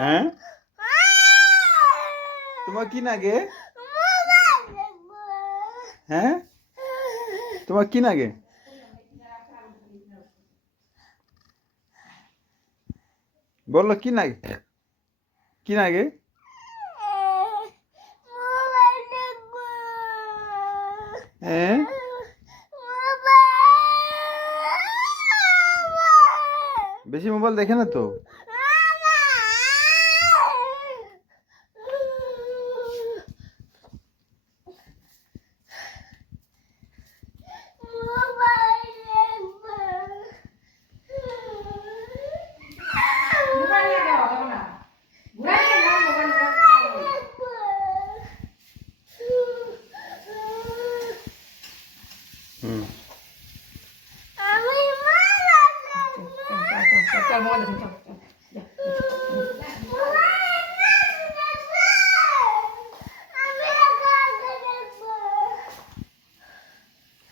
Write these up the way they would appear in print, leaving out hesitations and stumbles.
হ্যাঁ তোমার কি লাগে? হ্যাঁ তোমার কি লাগে? বললো কি লাগে? কি লাগে? হ্যাঁ বেশি মোবাইল দেখে না তো। হুম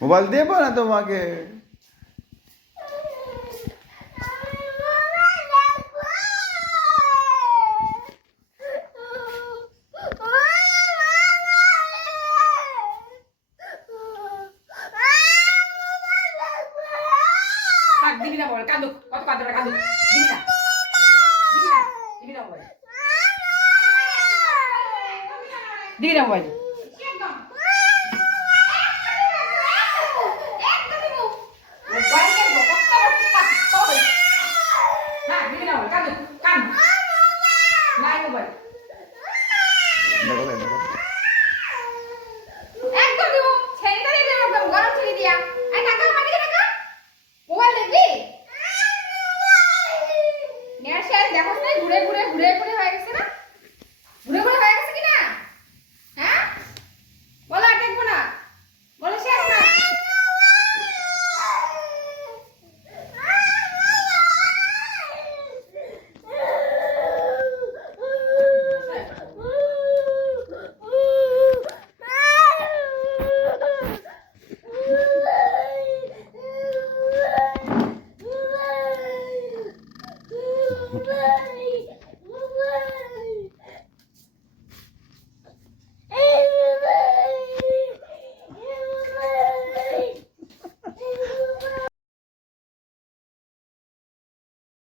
মোবাইল দেবো না তোমাকে। দিবি না বল কাঁদুক কত কাঁদবে কাঁদুক দিবি না দিবি না বল দিবি না বল ঘুরে ঘুরে ঘুরে ঘুরে